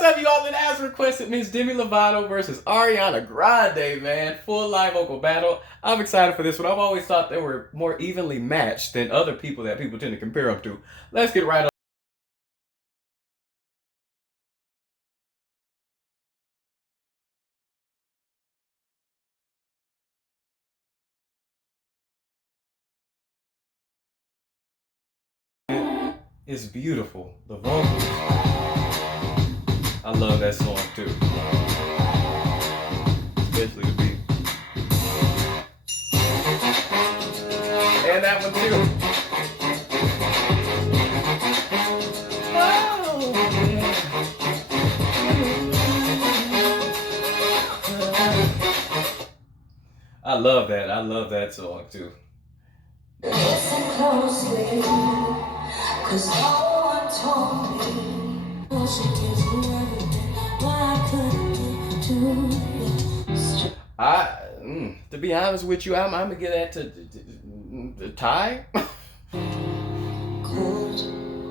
What's up, y'all? And as requested, Miss Demi Lovato versus Ariana Grande, man. Full live vocal battle. I'm excited for this one. I've always thought they were more evenly matched than other people that people tend to compare them to. Let's get right on. It's beautiful. The vocals. I love that song too. Especially the beat. And that one too. Oh, yeah. I love that. I love that song too. Listen closely, 'cause no one told me. Well, she gives you everything. Why couldn't you do it? To be honest with you, I'm gonna get that to tie. Cold,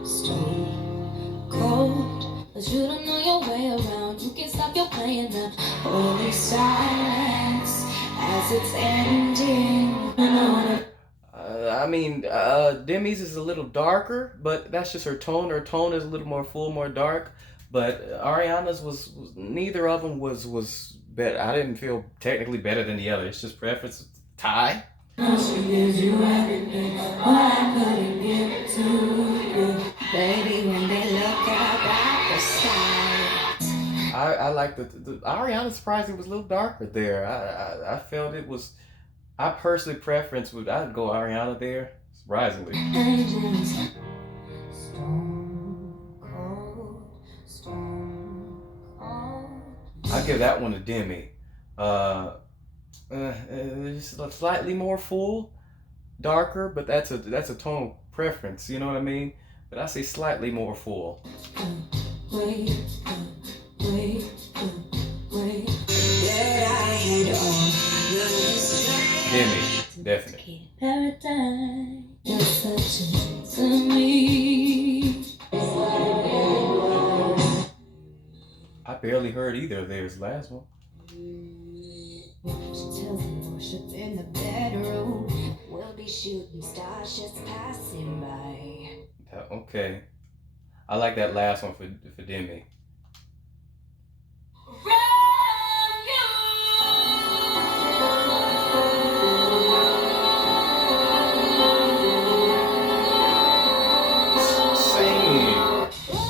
stone, cold, but you don't know your way around. You can't stop your playing now. Holy silence as it's ending. Demi's is a little darker, but that's just her tone. Her tone is a little more full, more dark. But Ariana's was neither of them was better. I didn't feel technically better than the other. It's just preference. Tie. She gives you everything. I couldn't give it to you, baby. When they look up at the sky, I like the Ariana. Surprisingly was a little darker there. I felt it was. I personally preference would I'd go Ariana there, surprisingly. I'll give that one to Demi. Just slightly more full, darker, but that's a tone preference. You know what I mean? But I say slightly more full. Demi, definitely. I barely heard either of theirs last one. She tells me worship in the bedroom. We'll be shooting stars just passing by. Okay. I like that last one for Demi.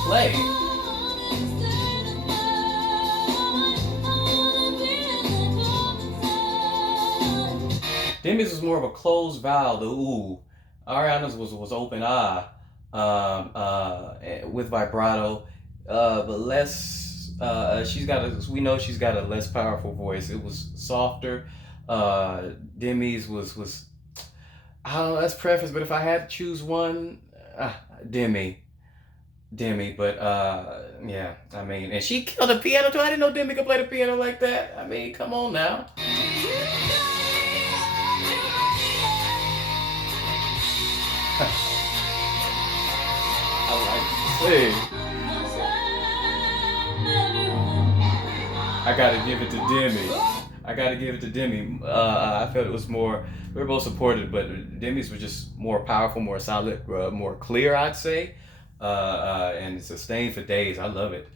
Play. Demi's was more of a closed vowel, the ooh. Ariana's was open ah, with vibrato, but less. We know she's got a less powerful voice. It was softer. Demi's was. I don't know. That's preference, but if I had to choose one, Demi. But yeah, I mean, and she killed the piano too. I didn't know Demi could play the piano like that. I mean, come on now. I like to sing. I gotta give it to Demi. I felt it was more. We were both supported, but Demi's was just more powerful, more solid, more clear, I'd say. And sustained for days. I love it.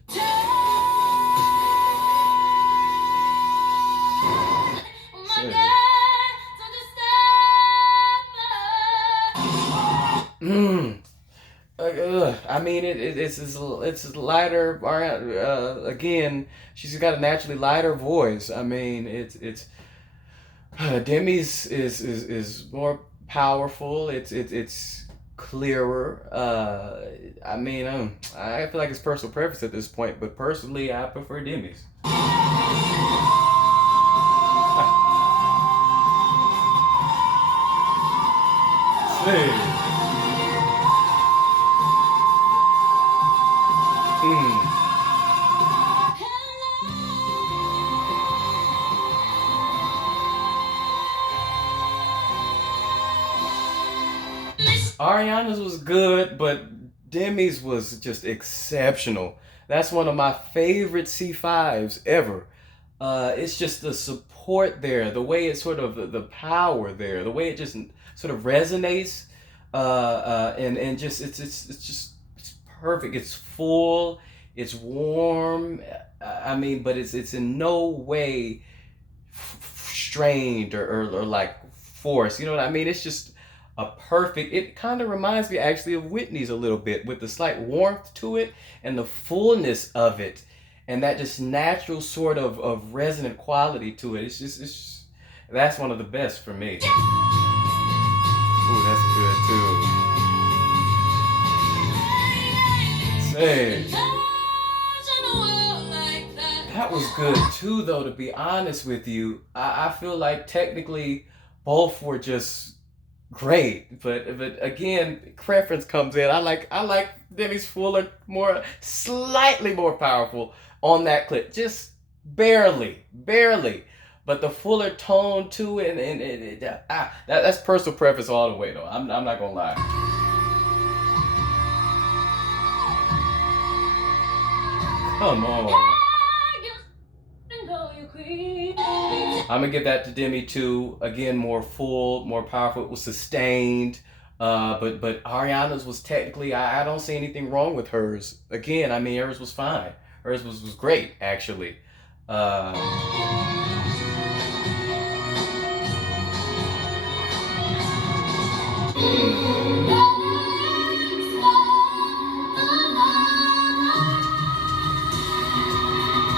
I mean, it's lighter. Again, she's got a naturally lighter voice. I mean, it's Demi's is more powerful. It's clearer. I feel like it's personal preference at this point, but personally, I prefer Demi's. Ariana's was good, but Demi's was just exceptional. That's one of my favorite C5s ever. It's just the support there, the way it sort of the power there, the way it just sort of resonates, and just it's just it's perfect. It's full, it's warm. I mean, but it's in no way strained or like forced. You know what I mean? It's just a perfect. It kind of reminds me actually of Whitney's a little bit with the slight warmth to it and the fullness of it, and that just natural sort of resonant quality to it. It's just that's one of the best for me. Ooh, that's good too. Say. That was good too, though. To be honest with you, I feel like technically both were just great, but again, preference comes in. I like Demi's Fuller more, slightly more powerful on that clip, just barely. But the fuller tone to it, that's personal preference all the way though. I'm not gonna lie. Come on. I'm gonna give that to Demi too. Again, more full, more powerful. It was sustained. But Ariana's was technically, I don't see anything wrong with hers. Again, I mean hers was fine. Hers was great actually. Uh,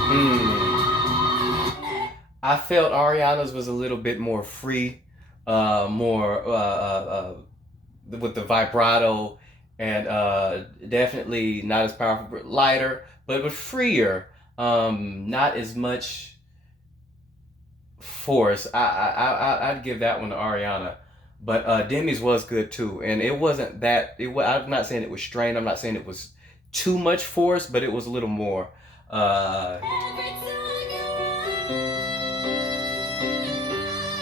mm. I felt Ariana's was a little bit more free, more with the vibrato, and definitely not as powerful, but lighter, but freer. Not as much force. I'd give that one to Ariana, but Demi's was good too, and it wasn't that. I'm not saying it was strained. I'm not saying it was too much force, but it was a little more. Uh,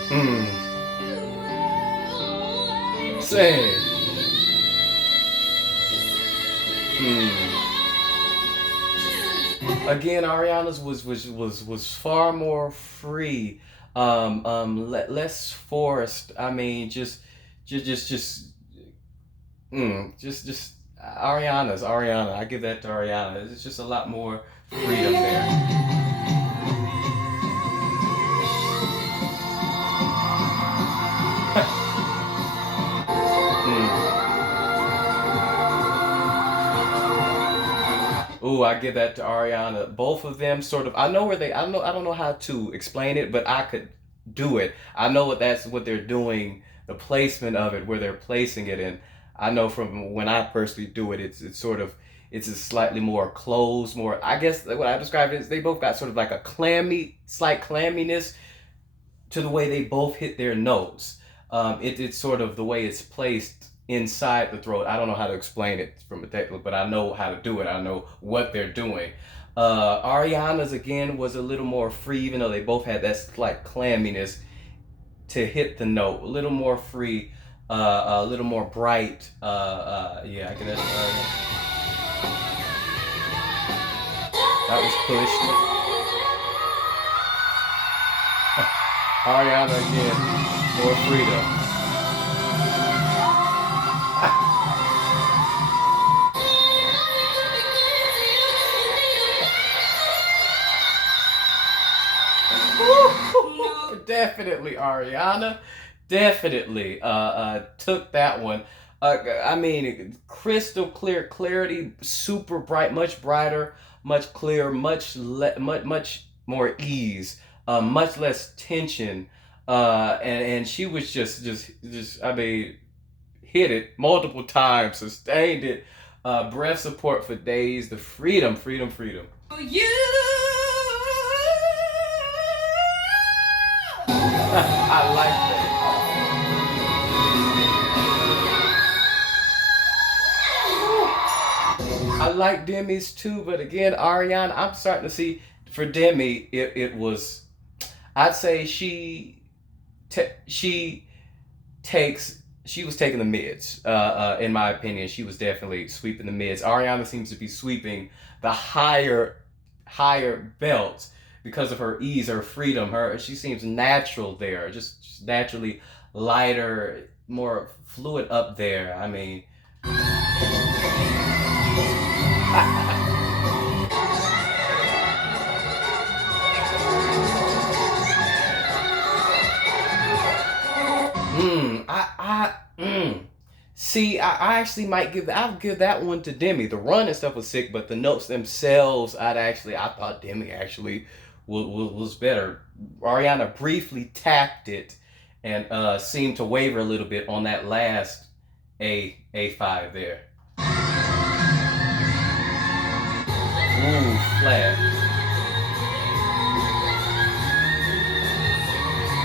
mm, Same. Mm. Again, Ariana's was far more free, less forced. I mean, just Ariana. I give that to Ariana. It's just a lot more freedom there. Mm. Ooh, I give that to Ariana. Both of them sort of. I know where they. I know. I don't know how to explain it, but I could do it. I know that's what they're doing. The placement of it, where they're placing it in. I know from when I personally do it, it's sort of it's a slightly more closed, more. I guess what I describe is they both got sort of like a slight clamminess to the way they both hit their notes. It's sort of the way it's placed inside the throat. I don't know how to explain it from a technical, but I know how to do it. I know what they're doing. Ariana's again was a little more free, even though they both had that slight clamminess to hit the note. A little more free, a little more bright. Yeah, I can. That was pushed. Ariana again, more freedom. Definitely Ariana. Definitely took that one. I mean, crystal clear clarity, super bright, much brighter, much clearer, much more ease, much less tension. And she was just I mean, hit it multiple times, sustained it, breath support for days, the freedom. You. I like that. I like Demi's too, but again, Ariana, I'm starting to see for Demi, it was. I'd say she takes she was taking the mids. In my opinion, she was definitely sweeping the mids. Ariana seems to be sweeping the higher belts because of her ease, her freedom. She seems natural there, just naturally lighter, more fluid up there. I mean, See, I actually might I'll give that one to Demi. The run and stuff was sick, but the notes themselves, I thought Demi actually was better. Ariana briefly tapped it and seemed to waver a little bit on that last A5 there. Ooh, flat.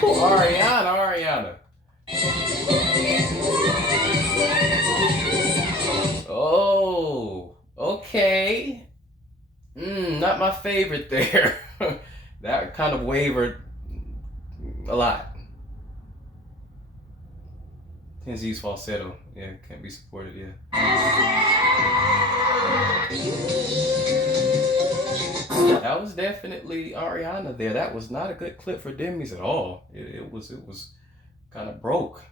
Ooh, Ariana. Oh, okay. Not my favorite there. That kind of wavered a lot. Tenzi's falsetto, yeah, can't be supported, yeah. That was definitely Ariana there. That was not a good clip for Demi's at all. It was kind of broke.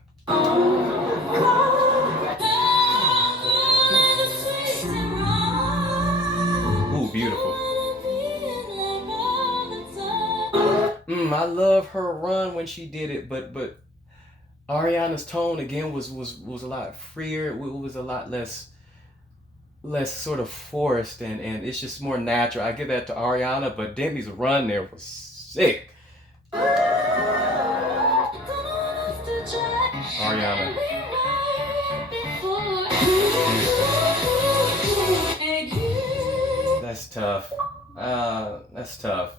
Ooh, beautiful. I love her run when she did it, but Ariana's tone again was a lot freer. It was a lot less sort of forced, and it's just more natural. I give that to Ariana, but Demi's run there was sick. Ariana. That's tough. That's tough.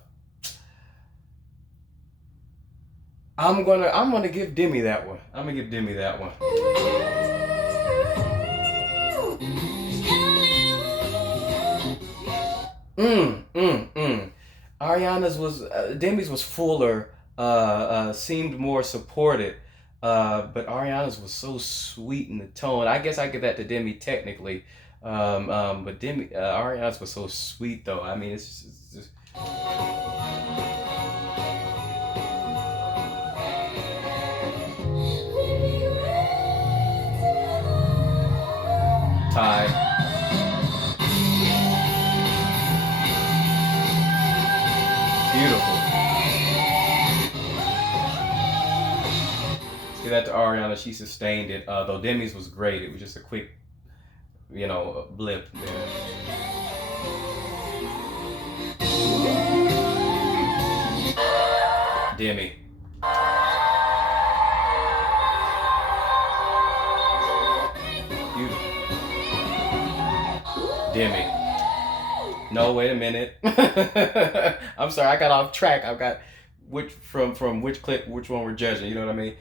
I'm gonna give Demi that one. I'm gonna give Demi that one. Ariana's was Demi's was fuller, seemed more supported, but Ariana's was so sweet in the tone. I guess I give that to Demi technically, but Ariana's was so sweet though. I mean, it's just tie. Beautiful. Give that to Ariana. She sustained it. Though Demi's was great. It was just a quick, blip there. Demi. Beautiful. Demi. No, wait a minute. I'm sorry, I got off track. I've got from which clip, which one we're judging. You know what I mean?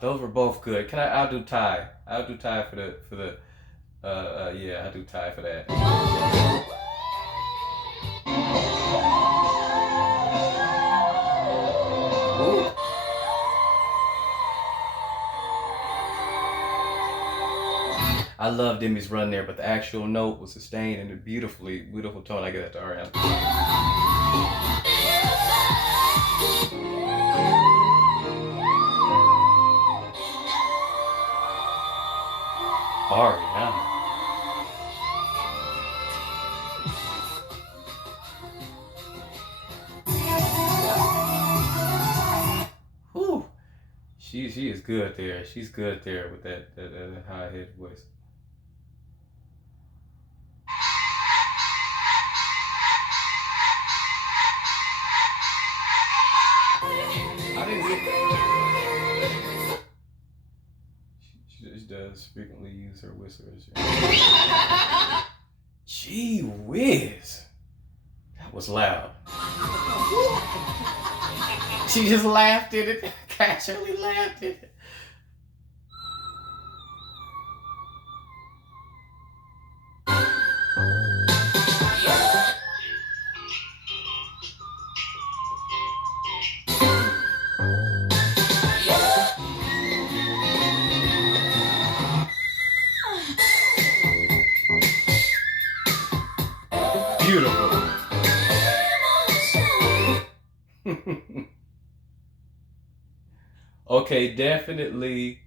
Those were both good. I'll do tie. I'll do tie for the yeah, I'll do tie for that. Ooh. I love Demi's run there, but the actual note was sustained in a beautiful tone. I give that to Ariana. Ariana. Whew. She is good there. She's good there with that high head voice. I didn't get. She does frequently use her whistles. Gee whiz, that was loud. She just laughed at it, casually laughed at it. Beautiful. Okay, definitely.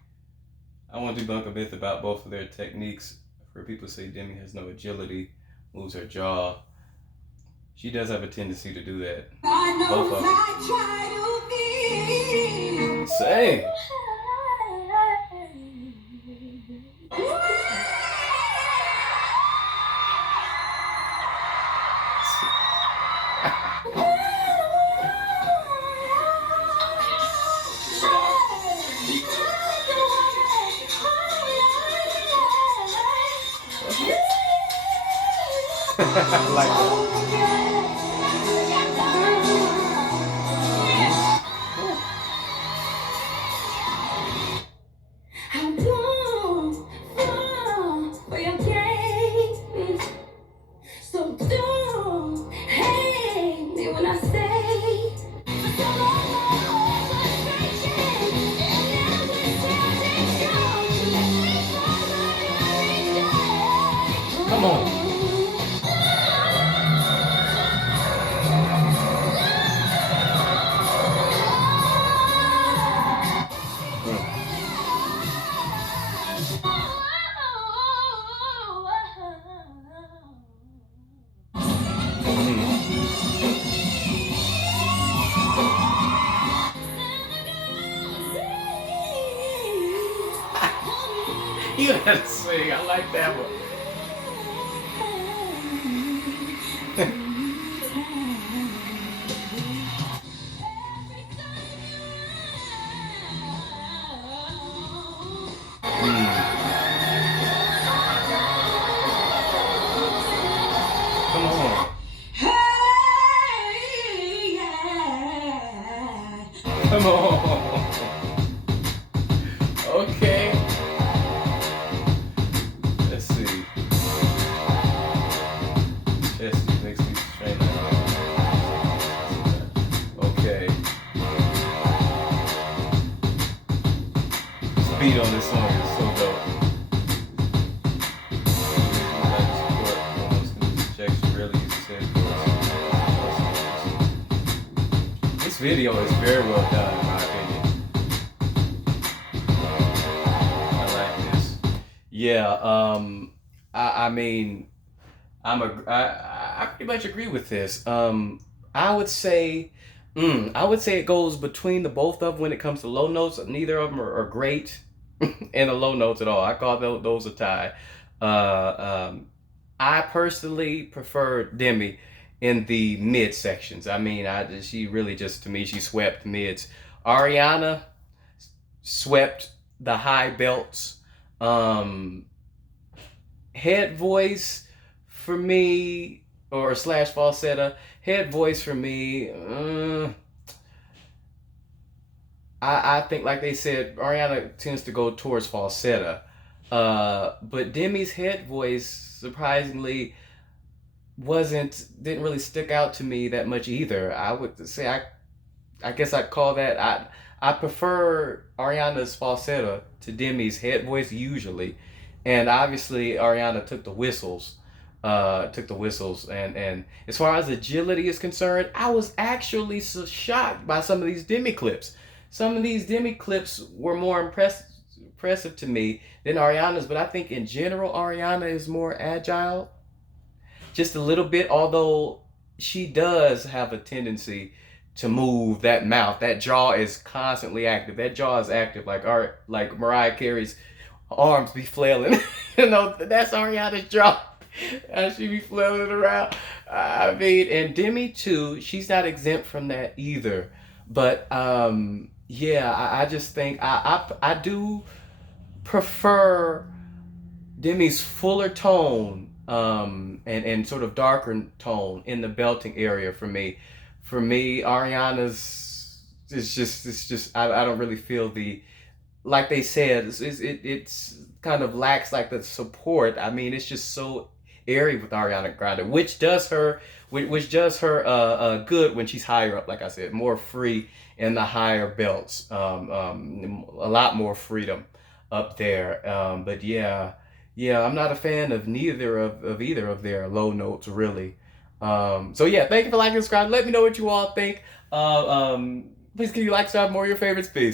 I want to debunk a myth about both of their techniques. For people say Demi has no agility, moves her jaw. She does have a tendency to do that. Both of them. Same. I like that. Come on. You gotta sing. I like that one. Come on. Come on. Okay. Let's see. Chesty makes me strain. Okay. The beat on this song is so dope. This video is very well done, in my opinion. I like this. Yeah. I mean, I pretty much agree with this. I would say, I would say it goes between the both of them when it comes to low notes. Neither of them are great in the low notes at all. I call those a tie. I personally prefer Demi in the mid sections. I mean, she really just, to me, she swept mids. Ariana swept the high belts. Head voice for me, or slash falsetto. Head voice for me. I think, like they said, Ariana tends to go towards falsetto. But Demi's head voice surprisingly didn't really stick out to me that much either. I would say I guess I'd call that I prefer Ariana's falsetto to Demi's head voice usually, and obviously Ariana took the whistles, and as far as agility is concerned, I was actually so shocked by some of these Demi clips. Some of these Demi clips were more impressive to me than Ariana's, but I think in general Ariana is more agile, just a little bit, although she does have a tendency to move that mouth. That jaw is constantly active. That jaw is active, like Mariah Carey's arms be flailing. That's Ariana's jaw. And she be flailing around. I mean, and Demi too, she's not exempt from that either. But yeah, I just think I do prefer Demi's fuller tone, and sort of darker tone in the belting area for me. For me, Ariana's it's just I don't really feel like they said, it's kind of lacks like the support. I mean, it's just so airy with Ariana Grande, which does her good when she's higher up. Like I said, more free in the higher belts, a lot more freedom up there. But yeah, I'm not a fan of either of their low notes really. So yeah, thank you for liking and subscribing. Let me know what you all think. Please can you like, subscribe, more of your favorites. Peace.